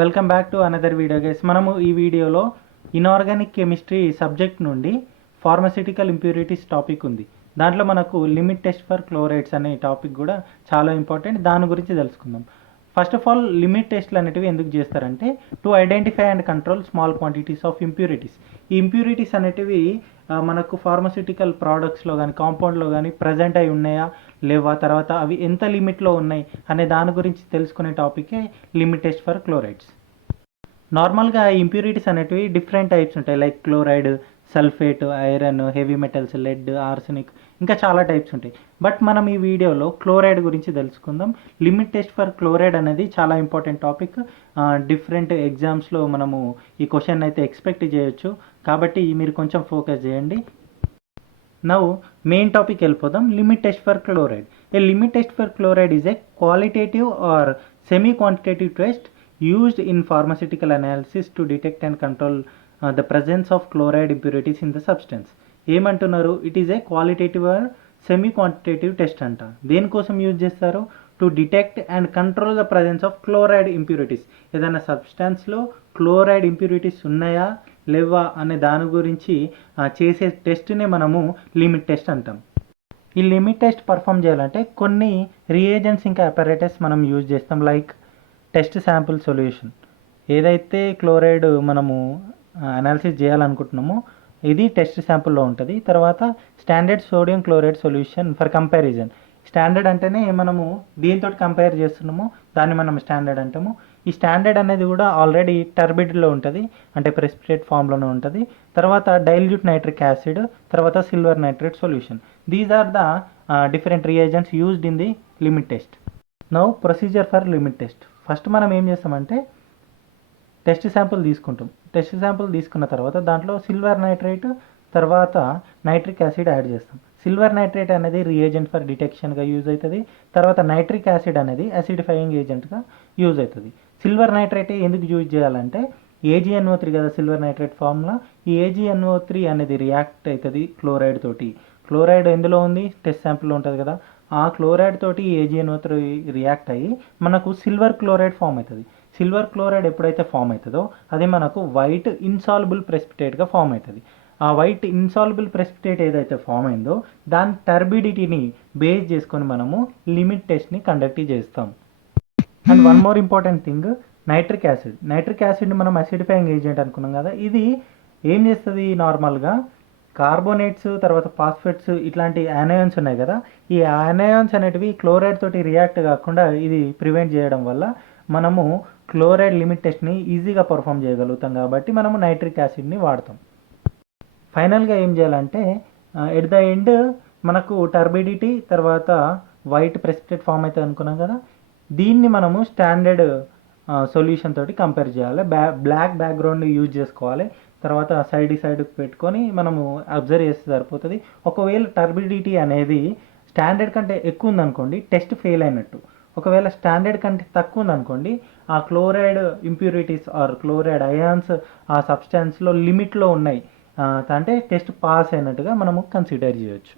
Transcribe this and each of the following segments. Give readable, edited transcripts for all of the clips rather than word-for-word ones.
Welcome back to another video guys. మనము ఈ వీడియోలో ఇనార్గానిక్ కెమిస్ట్రీ సబ్జెక్ట్ నుండి ఫార్మస్యూటికల్ ఇంప్యూరిటీస్ టాపిక్ ఉంది. దాంట్లో మనకు లిమిట్ టెస్ట్ ఫర్ క్లోరైడ్స్ అనే టాపిక్ కూడా చాలా ఇంపార్టెంట్. దాని గురించి తెలుసుకుందాం. ఫస్ట్ ఆఫ్ ఆల్ లిమిట్ టెస్ట్లు అనేటివి ఎందుకు చేస్తారంటే to identify and control small quantities of impurities. ఈ ఇంప్యూరిటీస్ అనేటివి మనకు ఫార్మస్యూటికల్ ప్రోడక్ట్స్లో కానీ కాంపౌండ్లో కానీ ప్రజెంట్ అయి ఉన్నాయా లేవా, తర్వాత అవి ఎంత లిమిట్లో ఉన్నాయి అనే దాని గురించి తెలుసుకునే టాపికే లిమిట్ టెస్ట్ ఫర్ క్లోరైడ్స్. నార్మల్గా ఇంప్యూరిటీస్ అనేటివి డిఫరెంట్ టైప్స్ ఉంటాయి. Like chloride, sulphate, iron, heavy metals, lead, arsenic, ఇంకా చాలా టైప్స్ ఉంటాయి. బట్ మనం ఈ వీడియోలో క్లోరైడ్ గురించి తెలుసుకుందాం. లిమిట్ టెస్ట్ ఫర్ క్లోరైడ్ అనేది చాలా ఇంపార్టెంట్ టాపిక్. డిఫరెంట్ ఎగ్జామ్స్లో మనము ఈ క్వశ్చన్ అయితే ఎక్స్పెక్ట్ చేయొచ్చు. కాబట్టి మీరు కొంచెం ఫోకస్ చేయండి. నౌ మెయిన్ టాపిక్ వెళ్ళిపోదాం. Limit test for chloride. A limit test for chloride is a qualitative or semi quantitative test used in pharmaceutical analysis to detect and control the presence of chloride impurities in the substance. ఏమంటున్నారు? It is a qualitative or semi quantitative test అంట. దేనికోసం use చేస్తారు? To detect and control the presence of chloride impurities. ఏదైనా సబ్స్టాన్స్లో chloride impurities ఉన్నాయా లేవా అనే దాని గురించి చేసే టెస్ట్ని మనము లిమిట్ టెస్ట్ అంటాం. ఈ లిమిట్ టెస్ట్ పర్ఫామ్ చేయాలంటే కొన్ని రియేజెంట్స్ ఇంకా అపారేటస్ మనం యూజ్ చేస్తాం. Like test sample solution. ఏదైతే క్లోరైడ్ మనము అనాలిసిస్ చేయాలనుకుంటున్నామో ఇది టెస్ట్ శాంపుల్లో ఉంటుంది. తర్వాత standard sodium chloride solution for comparison. Standard అంటేనే మనము దీంతో కంపేర్ చేస్తున్నామో దాన్ని మనం స్టాండర్డ్ అంటాము. ఈ స్టాండర్డ్ అనేది కూడా ఆల్రెడీ టర్బిడ్లో ఉంటుంది, అంటే ప్రెసిపిటేట్ ఫామ్లోనే ఉంటుంది. తర్వాత డైల్యూట్ నైట్రిక్ యాసిడ్, తర్వాత silver nitrate solution. These are the different reagents used in the limit test. Now procedure for limit test. First మనం ఏం చేస్తామంటే టెస్ట్ శాంపుల్ తీసుకుంటాం. టెస్ట్ శాంపుల్ తీసుకున్న తర్వాత దాంట్లో సిల్వర్ నైట్రేట్ తర్వాత నైట్రిక్ యాసిడ్ యాడ్ చేస్తాం. సిల్వర్ నైట్రేట్ అనేది రియేజెంట్ ఫర్ డిటెక్షన్గా యూజ్ అవుతుంది. తర్వాత నైట్రిక్ యాసిడ్ అనేది యాసిడిఫైయింగ్ ఏజెంట్గా యూజ్ అవుతుంది. సిల్వర్ నైట్రేట్ ఎందుకు యూజ్ చేయాలంటే AgNO3 కదా సిల్వర్ నైట్రేట్ ఫార్ములా. ఈ AgNO3 అనేది రియాక్ట్ అవుతుంది క్లోరైడ్ తోటి. క్లోరైడ్ ఎందులో ఉంది? టెస్ట్ శాంపుల్లో ఉంటుంది కదా. ఆ క్లోరైడ్ తోటి AgNO3 రియాక్ట్ అయ్యి మనకు సిల్వర్ క్లోరైడ్ ఫామ్ అవుతుంది. సిల్వర్ క్లోరైడ్ ఎప్పుడైతే ఫామ్ అవుతుందో అది మనకు వైట్ ఇన్సాల్యుబుల్ ప్రెసిపిటేట్గా ఫామ్ అవుతుంది. ఆ వైట్ ఇన్సాల్యుబుల్ ప్రెసిపిటేట్ ఏదైతే ఫామ్ అయిందో దాని టర్బిడిటీని బేస్ చేసుకొని మనము లిమిట్ టెస్ట్ని కండక్ట్ చేస్తాం. And one more important thing, nitric acid. Nitric యాసిడ్ని మనం అసిడిఫైయింగ్ ఏజెంట్ అనుకున్నాం కదా. ఇది ఏం చేస్తుంది? నార్మల్గా కార్బోనేట్స్ తర్వాత ఫాస్ఫేట్స్ ఇట్లాంటి యానయాన్స్ ఉన్నాయి కదా, ఈ యానయాన్స్ అనేటివి క్లోరైడ్ తోటి రియాక్ట్ కాకుండా ఇది ప్రివెంట్ చేయడం వల్ల మనము క్లోరైడ్ లిమిట్ టెస్ట్ని ఈజీగా పర్ఫామ్ చేయగలుగుతాం. కాబట్టి మనము నైట్రిక్ యాసిడ్ని వాడతాం. ఫైనల్గా ఏం చేయాలంటే ఎట్ ద ఎండ్ మనకు టర్బిడిటీ తర్వాత వైట్ ప్రెసిపిటేట్ ఫామ్ అవుతుంది అనుకున్నాం కదా, దీన్ని మనము స్టాండర్డ్ సొల్యూషన్ తోటి కంపేర్ చేయాలి. బ్లాక్ బ్యాక్గ్రౌండ్ యూజ్ చేసుకోవాలి. తర్వాత సైడ్ పెట్టుకొని మనము అబ్జర్వ్ చేస్తే సరిపోతుంది. ఒకవేళ టర్బిడిటీ అనేది స్టాండర్డ్ కంటే ఎక్కువ ఉందనుకోండి టెస్ట్ ఫెయిల్ అయినట్టు. ఒకవేళ స్టాండర్డ్ కంటే తక్కువ ఉందనుకోండి ఆ chloride impurities or chloride ions ఆ సబ్స్టాన్స్లో లిమిట్లో ఉన్నాయి అంటే టెస్ట్ పాస్ అయినట్టుగా మనము కన్సిడర్ చేయొచ్చు.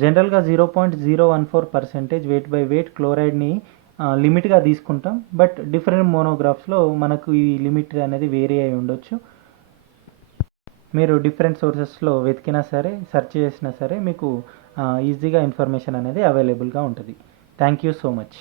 జనరల్గా 0.014% వెయిట్ బై వెయిట్ క్లోరైడ్ని లిమిట్గా తీసుకుంటాం. బట్ డిఫరెంట్ మోనోగ్రాఫ్స్లో మనకు ఈ లిమిట్ అనేది వేరీ అయి ఉండొచ్చు. మీరు డిఫరెంట్ సోర్సెస్లో వెతికినా సరే సెర్చ్ చేసినా సరే మీకు ఈజీగా ఇన్ఫర్మేషన్ అనేది అవైలబుల్గా ఉంటుంది. Thank you so much.